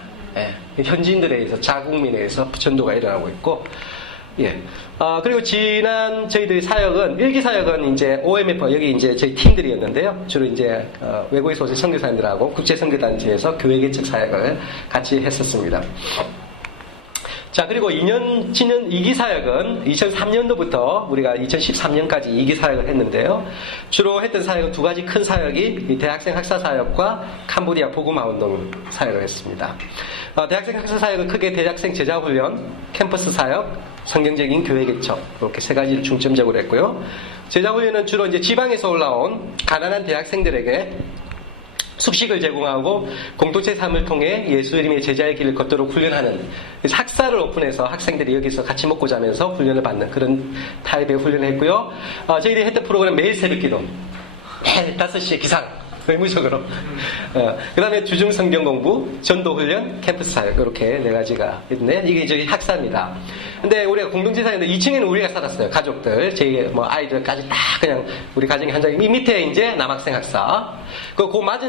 현지인들에 의해서, 자국민에 의해서 전도가 일어나고 있고, 그리고 지난 저희들의 사역은, 일기 사역은 이제 OMF, 여기 이제 저희 팀들이었는데요. 주로 이제, 외국에서 오신 선교사님들하고 국제선교단체에서 교회 개척 사역을 같이 했었습니다. 자, 그리고 2년 지난 2기 사역은 2003년도부터 우리가 2013년까지 2기 사역을 했는데요. 주로 했던 사역은 두 가지 큰 사역이 대학생 학사 사역과 캄보디아 복음화 운동 사역을 했습니다. 대학생 학사 사역은 크게 대학생 제자훈련, 캠퍼스 사역, 성경적인 교회 개척, 이렇게 세 가지를 중점적으로 했고요. 제자훈련은 주로 이제 지방에서 올라온 가난한 대학생들에게 숙식을 제공하고 공동체 삶을 통해 예수님의 제자의 길을 걷도록 훈련하는, 학사를 오픈해서 학생들이 여기서 같이 먹고 자면서 훈련을 받는 그런 타입의 훈련을 했고요. 저희들이 했던 프로그램 매일 새벽기도, 매일 5시에 기상, 의무적으로. 그 다음에 주중 성경 공부, 전도 훈련, 캠프스 사역, 이렇게 네 가지가 있는데, 이게 저희 학사입니다. 근데 우리가 공동체 사역인데 2층에는 우리가 살았어요. 가족들, 저희 아이들까지 다 그냥 우리 가정이 한 장이, 이 밑에 이제 남학생 학사.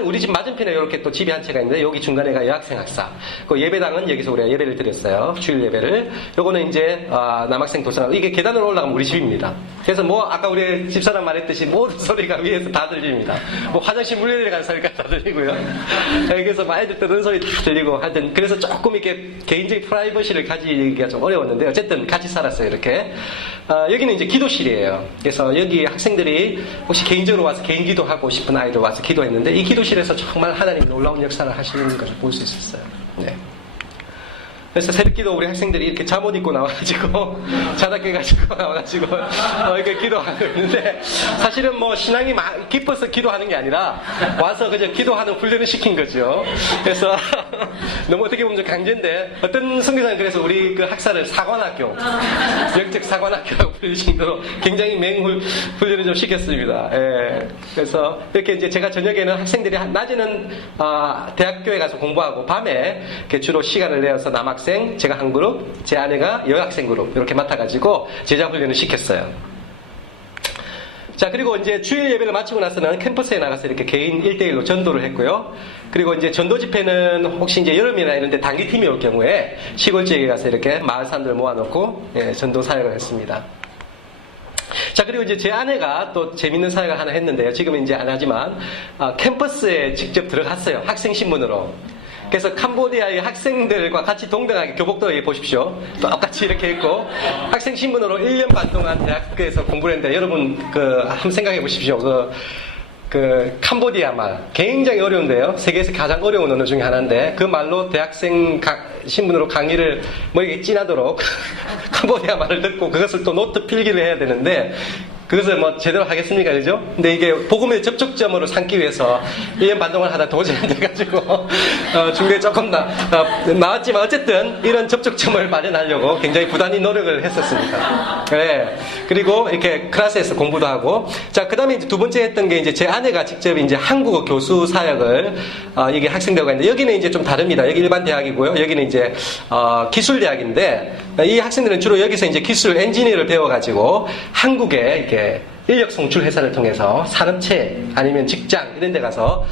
우리 집 맞은편에 이렇게 또 집이 한 채가 있는데, 여기 중간에가 여학생 학사. 예배당은 여기서 우리가 예배를 드렸어요. 주일 예배를. 요거는 이제, 남학생 도서관. 이게 계단으로 올라가면 우리 집입니다. 그래서 아까 우리 집사람 말했듯이 모든 소리가 위에서 다 들립니다. 화장실 물 내려가는 소리가 다 들리고요. 그래서 아이들 떠드는 소리 다 들리고 하여튼, 그래서 조금 이렇게 개인적인 프라이버시를 가지기가 좀 어려웠는데, 어쨌든 같이 살았어요, 이렇게. 여기는 이제 기도실이에요. 그래서 여기 학생들이 혹시 개인적으로 와서 개인 기도하고 싶은 아이들 와서 기도했는데, 이 기도실에서 정말 하나님 놀라운 역사를 하시는 것을 볼 수 있었어요. 네. 그래서 새벽기도 우리 학생들이 이렇게 잠옷 입고 나와가지고 자다 깨가지고 나와가지고 이렇게 기도하고 있는데, 사실은 신앙이 깊어서 기도하는 게 아니라 와서 그저 기도하는 훈련을 시킨 거죠. 그래서 너무 어떻게 보면 좀 강제인데, 어떤 선교사는 그래서 우리 그 학사를 사관학교, 영적 사관학교라고 부를 정도로 굉장히 맹훈련을 좀 시켰습니다. 그래서 이렇게 이제 제가 저녁에는 학생들이, 낮에는 대학교에 가서 공부하고 밤에 주로 시간을 내어서 남학생, 제가 한 그룹, 제 아내가 여학생 그룹 이렇게 맡아가지고 제자훈련을 시켰어요. 자, 그리고 이제 주일 예배를 마치고 나서는 캠퍼스에 나가서 이렇게 개인 1대1로 전도를 했고요. 그리고 이제 전도 집회는 혹시 이제 여름이나 이런 데 단기팀이 올 경우에 시골 지역에 가서 이렇게 마을 사람들 모아놓고 전도 사역을 했습니다. 자, 그리고 이제 제 아내가 또 재밌는 사역을 하나 했는데요. 지금은 이제 안 하지만, 캠퍼스에 직접 들어갔어요. 학생 신분으로. 그래서 캄보디아의 학생들과 같이 동등하게 교복도 보십시오. 똑같이 이렇게 입고 학생 신분으로 1년 반 동안 대학교에서 공부를 했는데 여러분 한번 생각해 보십시오. 캄보디아 말 굉장히 어려운데요. 세계에서 가장 어려운 언어 중에 하나인데 그 말로 대학생 신분으로 강의를 이게 찐하도록 캄보디아 말을 듣고 그것을 또 노트 필기를 해야 되는데 그것을 제대로 하겠습니까? 그죠? 근데 이게 복음의 접촉점으로 삼기 위해서 1년 반 동안 하다 도저히 안 돼가지고, 중간에 조금 나왔지만 어쨌든 이런 접촉점을 마련하려고 굉장히 부단히 노력을 했었습니다. 네. 그리고 이렇게 클래스에서 공부도 하고, 자, 그 다음에 두 번째 했던 게 이제 제 아내가 직접 이제 한국어 교수 사역을, 이게 학생대가 있는데, 여기는 이제 좀 다릅니다. 여기 일반 대학이고요. 여기는 이제, 기술대학인데, 이 학생들은 주로 여기서 이제 기술 엔지니어를 배워가지고, 한국에 이렇게 인력 송출 회사를 통해서 산업체 아니면 직장 이런 데 가서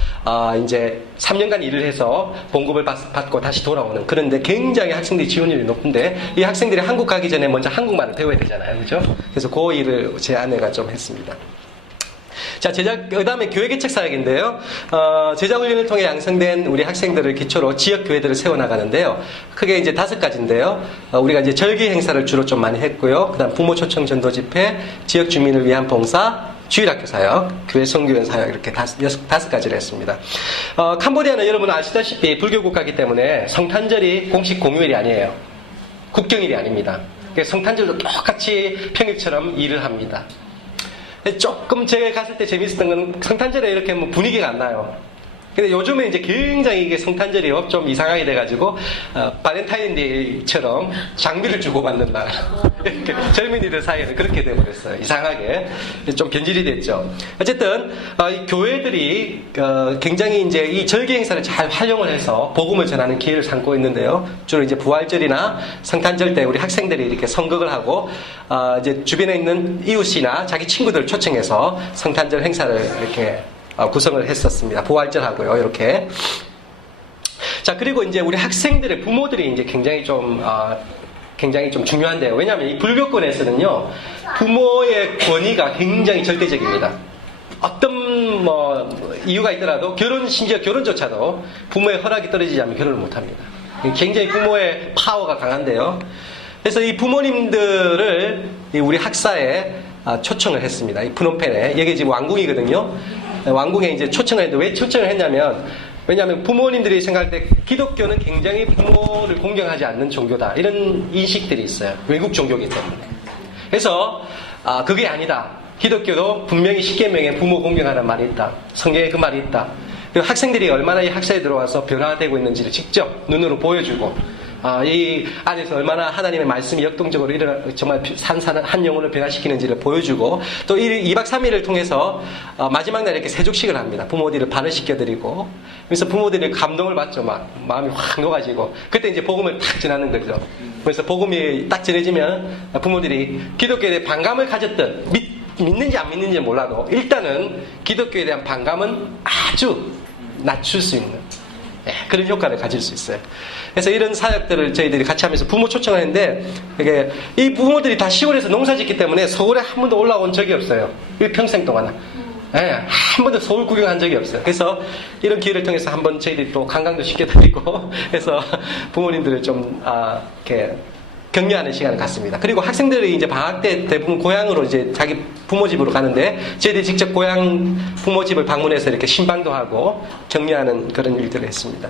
이제 3년간 일을 해서 봉급을 받고 다시 돌아오는 그런데 굉장히 학생들이 지원율이 높은데 이 학생들이 한국 가기 전에 먼저 한국말을 배워야 되잖아요. 그죠? 그래서 그 일을 제 아내가 좀 했습니다. 자, 그 다음에 교회 개척 사역인데요. 제자훈련을 통해 양성된 우리 학생들을 기초로 지역 교회들을 세워나가는데요. 크게 이제 5가지인데요. 우리가 이제 절기 행사를 주로 좀 많이 했고요. 그 다음 부모 초청 전도 집회, 지역 주민을 위한 봉사, 주일학교 사역, 교회 선교연 사역 이렇게 5가지를 했습니다. 캄보디아는 여러분 아시다시피 불교 국가이기 때문에 성탄절이 공식 공휴일이 아니에요. 국경일이 아닙니다. 성탄절도 똑같이 평일처럼 일을 합니다. 조금 제가 갔을 때 재밌었던 건 성탄절에 이렇게 분위기가 안 나요. 근데 요즘에 이제 굉장히 이게 성탄절이 좀 이상하게 돼가지고, 발렌타인데이처럼 장비를 주고받는다. 이렇게 젊은이들 사이에는 그렇게 돼버렸어요. 이상하게. 좀 변질이 됐죠. 어쨌든, 이 교회들이, 굉장히 이제 이 절기 행사를 잘 활용을 해서 복음을 전하는 기회를 삼고 있는데요. 주로 이제 부활절이나 성탄절 때 우리 학생들이 이렇게 선곡을 하고, 이제 주변에 있는 이웃이나 자기 친구들 초청해서 성탄절 행사를 이렇게 구성을 했었습니다. 부활절하고요, 이렇게. 자, 그리고 이제 우리 학생들의 부모들이 이제 굉장히 좀 중요한데요. 왜냐하면 이 불교권에서는요, 부모의 권위가 굉장히 절대적입니다. 어떤 이유가 있더라도 심지어 결혼조차도 부모의 허락이 떨어지지 않으면 결혼을 못 합니다. 굉장히 부모의 파워가 강한데요. 그래서 이 부모님들을 우리 학사에 초청을 했습니다. 이 프놈펜에. 여기 지금 왕궁이거든요. 왕궁에 이제 초청을 했는데 왜 초청을 했냐면 왜냐하면 부모님들이 생각할 때 기독교는 굉장히 부모를 공경하지 않는 종교다 이런 인식들이 있어요. 외국 종교이기 때문에. 그래서 그게 아니다. 기독교도 분명히 십계명에 부모 공경하라는 말이 있다. 성경에 그 말이 있다. 그리고 학생들이 얼마나 이 학사에 들어와서 변화되고 있는지를 직접 눈으로 보여주고 이 안에서 얼마나 하나님의 말씀이 역동적으로 정말 산산한 한 영혼을 변화시키는지를 보여주고 또 2박 3일을 통해서 마지막 날 이렇게 세족식을 합니다. 부모들을 발을 시켜드리고 그래서 부모들이 감동을 받죠. 마음이 확 녹아지고 그때 이제 복음을 탁 전하는 거죠. 그래서 복음이 딱 전해지면 부모들이 기독교에 대해 반감을 가졌던 믿는지 안 믿는지 몰라도 일단은 기독교에 대한 반감은 아주 낮출 수 있는 그런 효과를 가질 수 있어요. 그래서 이런 사역들을 저희들이 같이 하면서 부모 초청을 했는데 이게 이 부모들이 다 시골에서 농사 짓기 때문에 서울에 한 번도 올라온 적이 없어요. 일평생 동안. 한 번도 서울 구경한 적이 없어요. 그래서 이런 기회를 통해서 한번 저희들이 또 관광도 시켜드리고 해서 부모님들을 좀 이렇게 격려하는 시간을 갖습니다. 그리고 학생들이 이제 방학 때 대부분 고향으로 이제 자기 부모 집으로 가는데 저희들이 직접 고향 부모 집을 방문해서 이렇게 신방도 하고 격려하는 그런 일들을 했습니다.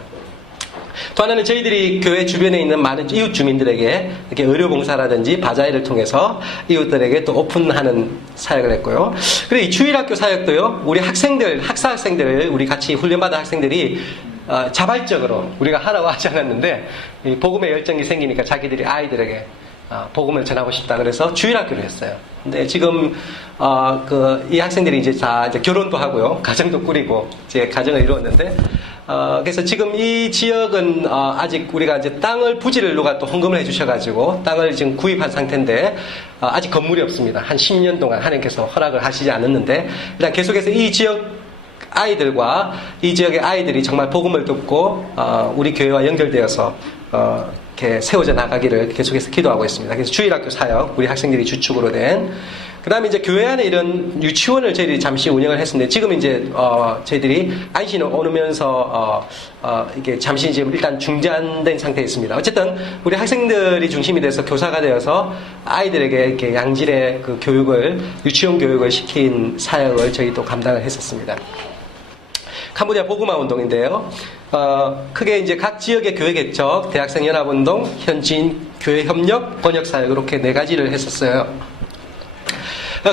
또 하나는 저희들이 교회 주변에 있는 많은 이웃 주민들에게 이렇게 의료봉사라든지 바자회를 통해서 이웃들에게 또 오픈하는 사역을 했고요. 그리고 이 주일학교 사역도요, 우리 학생들, 학사 학생들, 우리 같이 훈련받은 학생들이 자발적으로 우리가 하라고 하지 않았는데 이 복음의 열정이 생기니까 자기들이 아이들에게 복음을 전하고 싶다 그래서 주일학교를 했어요. 근데 지금 이 학생들이 이제 다 이제 결혼도 하고요, 가정도 꾸리고 이제 가정을 이루었는데 그래서 지금 이 지역은 아직 우리가 이제 땅을 부지를 누가 또 헌금을 해주셔가지고 땅을 지금 구입한 상태인데 아직 건물이 없습니다. 한 10년 동안 하나님께서 허락을 하시지 않았는데 일단 계속해서 이 지역 아이들과 이 지역의 아이들이 정말 복음을 듣고 우리 교회와 연결되어서 이렇게 세워져 나가기를 계속해서 기도하고 있습니다. 그래서 주일학교 사역 우리 학생들이 주축으로 된 그 다음에 이제 교회 안에 이런 유치원을 저희들이 잠시 운영을 했었는데, 지금 이제, 저희들이 안신을 오면서, 이게 잠시 이제 일단 중단된 상태에 있습니다. 어쨌든, 우리 학생들이 중심이 돼서 교사가 되어서 아이들에게 이렇게 양질의 그 교육을, 유치원 교육을 시킨 사역을 저희도 감당을 했었습니다. 캄보디아 보그마 운동인데요. 크게 이제 각 지역의 교회 개척, 대학생 연합운동, 현지인 교회 협력, 번역 사역, 이렇게 4가지를 했었어요.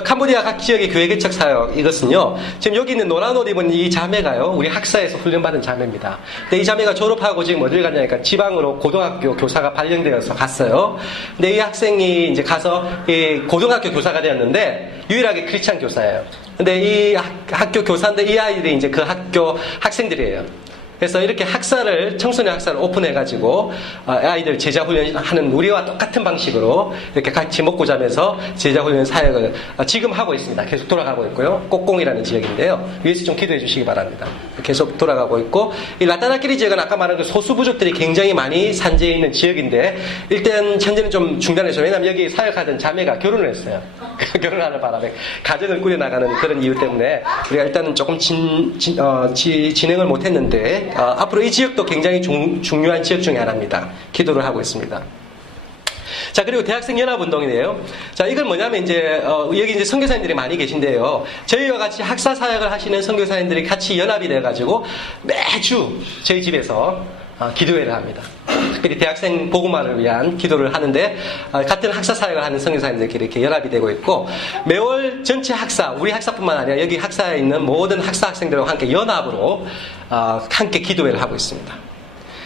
캄보디아 각 지역의 교회 개척 사역, 이것은요, 지금 여기 있는 노란 옷 입은 이 자매가요, 우리 학사에서 훈련받은 자매입니다. 근데 이 자매가 졸업하고 지금 어딜 갔냐니까 지방으로 고등학교 교사가 발령되어서 갔어요. 근데 이 학생이 이제 가서 이 고등학교 교사가 되었는데, 유일하게 크리스찬 교사예요. 근데 이 학교 교사인데 이 아이들이 이제 그 학교 학생들이에요. 그래서 이렇게 학사를, 청소년 학사를 오픈해가지고, 아이들 제자훈련하는 우리와 똑같은 방식으로 이렇게 같이 먹고 자면서 제자훈련 사역을 지금 하고 있습니다. 계속 돌아가고 있고요. 꼭공이라는 지역인데요. 위에서 좀 기도해 주시기 바랍니다. 계속 돌아가고 있고, 이 라타나키리 지역은 아까 말한 그 소수부족들이 굉장히 많이 산재해 있는 지역인데, 일단 현재는 좀 중단했어요. 왜냐면 여기 사역하던 자매가 결혼을 했어요. 결혼하는 바람에 가정을 꾸려나가는 그런 이유 때문에 우리가 일단은 조금 진행을 못했는데, 앞으로 이 지역도 굉장히 중요한 지역 중에 하나입니다. 기도를 하고 있습니다. 자, 그리고 대학생 연합운동이네요. 자, 이건 뭐냐면 이제, 여기 이제 선교사님들이 많이 계신데요. 저희와 같이 학사 사역을 하시는 선교사님들이 같이 연합이 돼가지고 매주 저희 집에서 기도회를 합니다. 특별히 대학생 복음화를 위한 기도를 하는데, 같은 학사 사역을 하는 선교사님들끼리 이렇게 연합이 되고 있고, 매월 전체 학사, 우리 학사뿐만 아니라 여기 학사에 있는 모든 학사 학생들과 함께 연합으로 함께 기도회를 하고 있습니다.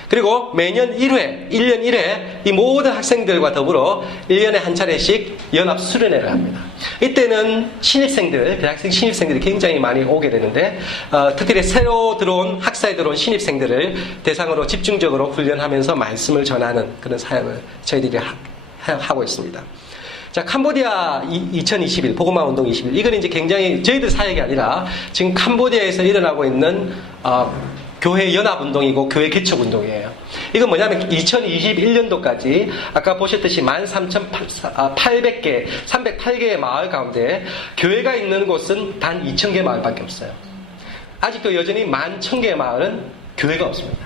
그리고 매년 1회, 1년 1회 이 모든 학생들과 더불어 1년에 한 차례씩 연합 수련회를 합니다. 이때는 신입생들, 대학생 신입생들이 굉장히 많이 오게 되는데, 특별히 새로 들어온, 학사에 들어온 신입생들을 대상으로 집중적으로 훈련하면서 말씀을 전하는 그런 사역을 저희들이 하고 있습니다. 자, 캄보디아 2021, 보그마 운동 21. 이건 이제 굉장히 저희들 사역이 아니라 지금 캄보디아에서 일어나고 있는, 교회 연합운동이고 교회 개척운동이에요. 이건 뭐냐면 2021년도까지 아까 보셨듯이 13,800개, 308개의 마을 가운데 교회가 있는 곳은 단 2,000개 마을밖에 없어요. 아직도 여전히 11,000개의 마을은 교회가 없습니다.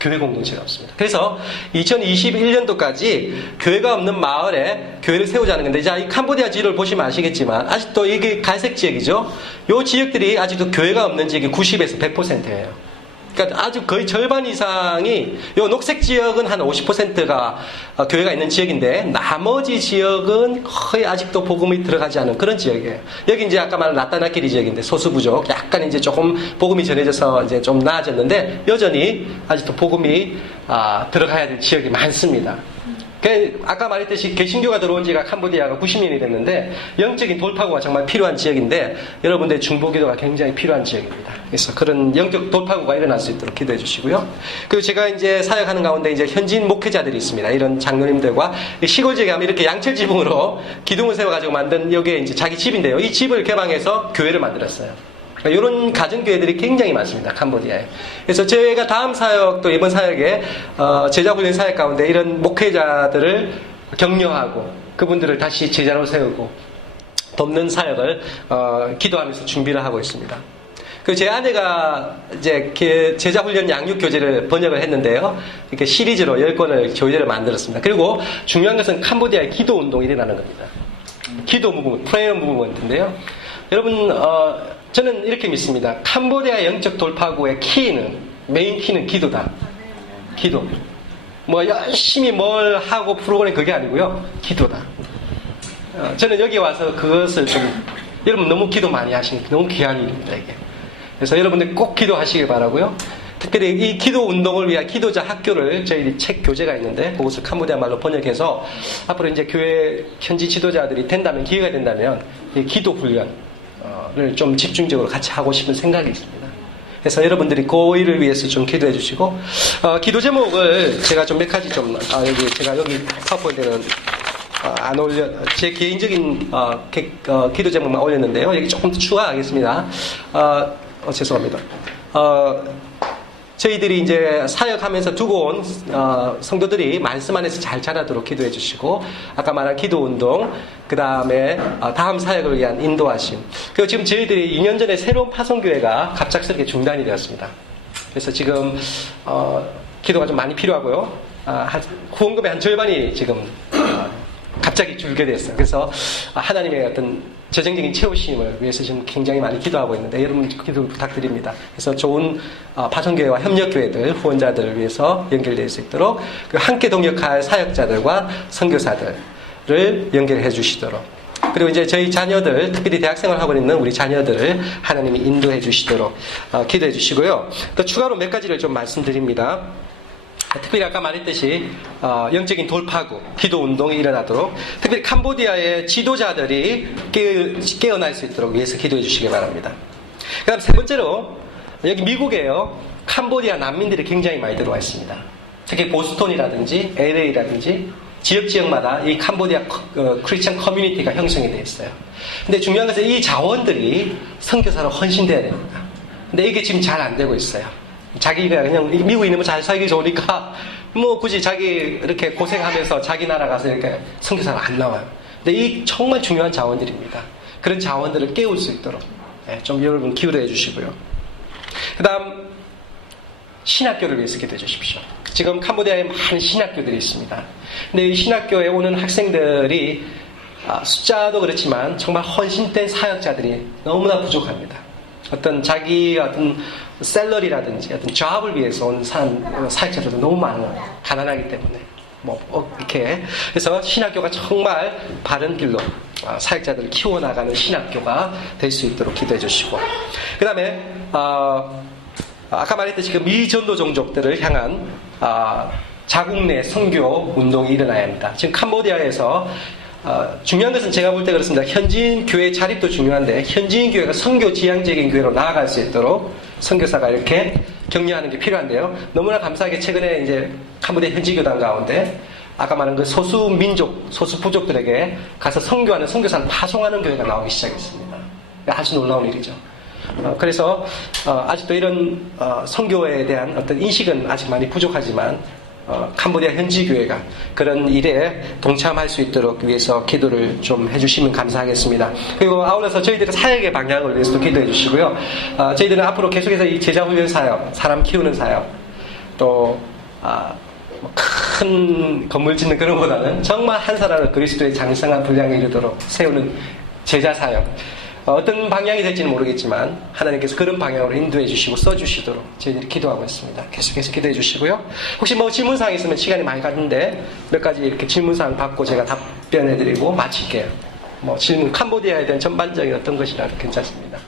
교회 공동체가 없습니다. 그래서 2021년도까지 교회가 없는 마을에 교회를 세우자는 건데, 자, 이 캄보디아 지도를 보시면 아시겠지만 아직도 이게 갈색 지역이죠. 이 지역들이 아직도 교회가 없는 지역이 90에서 100%예요. 그러니까 아주 거의 절반 이상이, 요 녹색 지역은 한 50%가 교회가 있는 지역인데, 나머지 지역은 거의 아직도 복음이 들어가지 않은 그런 지역이에요. 여기 이제 아까 말한 라타나키리 지역인데, 소수부족, 약간 이제 조금 복음이 전해져서 이제 좀 나아졌는데, 여전히 아직도 복음이 들어가야 될 지역이 많습니다. 아까 말했듯이 개신교가 들어온 지가 캄보디아가 90년이 됐는데, 영적인 돌파구가 정말 필요한 지역인데, 여러분들의 중보기도가 굉장히 필요한 지역입니다. 그래서 그런 영적 돌파구가 일어날 수 있도록 기도해 주시고요. 그리고 제가 이제 사역하는 가운데 이제 현지인 목회자들이 있습니다. 이런 장로님들과 시골 지역에 하면 이렇게 양철 지붕으로 기둥을 세워가지고 만든, 여기에 이제 자기 집인데요. 이 집을 개방해서 교회를 만들었어요. 이런 가정교회들이 굉장히 많습니다. 캄보디아에. 그래서 저희가 다음 사역, 또 이번 사역에 제자훈련 사역 가운데 이런 목회자들을 격려하고 그분들을 다시 제자로 세우고 돕는 사역을 기도하면서 준비를 하고 있습니다. 그 제 아내가 이제 제자훈련 양육교재를 번역을 했는데요. 이렇게 시리즈로 10권을 교재를 만들었습니다. 그리고 중요한 것은 캄보디아의 기도 운동이 일어나는 겁니다. 기도 무브먼트, 프레이어 무브먼트인데요. 여러분, 저는 이렇게 믿습니다. 캄보디아 영적 돌파구의 메인 키는 기도다. 기도. 뭐 열심히 뭘 하고 프로그램 그게 아니고요. 기도다. 저는 여기 와서 그것을 여러분 너무 기도 많이 하시니까 너무 귀한 일입니다, 이게. 그래서 여러분들 꼭 기도하시길 바라고요. 특별히 이 기도 운동을 위한 기도자 학교를 저희 책 교재가 있는데 그것을 캄보디아 말로 번역해서 앞으로 이제 교회 현지 지도자들이 된다면, 기회가 된다면 이 기도 훈련을 좀 집중적으로 같이 하고 싶은 생각이 있습니다. 그래서 여러분들이 그 일을 위해서 좀 기도해 주시고, 기도 제목을 제가 좀 몇 가지 여기 파워포인트는 안 올려, 제 개인적인 기도 제목만 올렸는데요. 여기 조금 더 추가하겠습니다. 죄송합니다. 저희들이 이제 사역하면서 두고 온 성도들이 말씀 안에서 잘 자라도록 기도해 주시고, 아까 말한 기도 운동, 그 다음에 다음 사역을 위한 인도하심. 그리고 지금 저희들이 2년 전에 새로운 파송교회가 갑작스럽게 중단이 되었습니다. 그래서 지금 기도가 좀 많이 필요하고요. 후원금의 한 절반이 지금 갑자기 줄게 됐어요. 그래서 하나님의 어떤 재정적인 채우심을 위해서 지금 굉장히 많이 기도하고 있는데, 여러분 기도 부탁드립니다. 그래서 좋은 파송교회와 협력교회들, 후원자들을 위해서 연결될 수 있도록, 함께 동역할 사역자들과 선교사들을 연결해 주시도록, 그리고 이제 저희 자녀들, 특별히 대학생활을 하고 있는 우리 자녀들을 하나님이 인도해 주시도록 기도해 주시고요. 또 추가로 몇 가지를 좀 말씀드립니다. 특별히 아까 말했듯이 영적인 돌파구, 기도 운동이 일어나도록, 특별히 캄보디아의 지도자들이 깨어날 수 있도록 위해서 기도해 주시기 바랍니다. 그 다음 세 번째로, 여기 미국에요, 캄보디아 난민들이 굉장히 많이 들어와 있습니다. 특히 보스톤이라든지 LA라든지 지역마다 이 캄보디아 크리스천 커뮤니티가 형성이 되어 있어요. 근데 중요한 것은 이 자원들이 선교사로 헌신돼야 됩니다. 근데 이게 지금 잘 안 되고 있어요. 자기가 그냥 미국에 있는 거 잘 살기 좋으니까 뭐 굳이 자기 이렇게 고생하면서 자기 나라 가서 이렇게 선교사가 안 나와요. 근데 이 정말 중요한 자원들입니다. 그런 자원들을 깨울 수 있도록 좀 여러분 기울여 주시고요. 그 다음 신학교를 위해서 기도해 주십시오. 지금 캄보디아에 많은 신학교들이 있습니다. 근데 이 신학교에 오는 학생들이 숫자도 그렇지만 정말 헌신된 사역자들이 너무나 부족합니다. 어떤 자기 어떤 셀러리라든지 어떤 잡을 위해서 온 사역자들도 너무 많아요. 가난하기 때문에. 이렇게. 그래서 신학교가 정말 바른 길로 사역자들을 키워나가는 신학교가 될 수 있도록 기도해 주시고. 그 다음에, 아까 말했듯이 그 미전도 종족들을 향한 자국 내 선교 운동이 일어나야 합니다. 지금 캄보디아에서 중요한 것은 제가 볼 때 그렇습니다. 현지인 교회 자립도 중요한데, 현지인 교회가 선교 지향적인 교회로 나아갈 수 있도록 선교사가 이렇게 격려하는 게 필요한데요. 너무나 감사하게 최근에 이제 캄보디아 현지 교단 가운데 아까 말한 그 소수 민족, 소수 부족들에게 가서 선교하는 선교사를 파송하는 교회가 나오기 시작했습니다. 아주 놀라운 일이죠. 그래서 아직도 이런 선교에 대한 어떤 인식은 아직 많이 부족하지만 캄보디아 현지 교회가 그런 일에 동참할 수 있도록 위해서 기도를 좀 해주시면 감사하겠습니다. 그리고 아울러서 저희들의 사역의 방향을 위해서도 기도해 주시고요. 저희들은 앞으로 계속해서 이 제자훈련 사역, 사람 키우는 사역, 또 큰 건물 짓는 그런 보다는 정말 한 사람을 그리스도의 장성한 분량에 이르도록 세우는 제자 사역, 어떤 방향이 될지는 모르겠지만 하나님께서 그런 방향으로 인도해 주시고 써주시도록 저희들이 기도하고 있습니다. 계속해서 기도해 주시고요. 혹시 뭐 질문사항이 있으면 시간이 많이 갔는데 몇 가지 이렇게 질문사항 받고 제가 답변해 드리고 마칠게요. 뭐 질문, 캄보디아에 대한 전반적인 어떤 것이라도 괜찮습니다.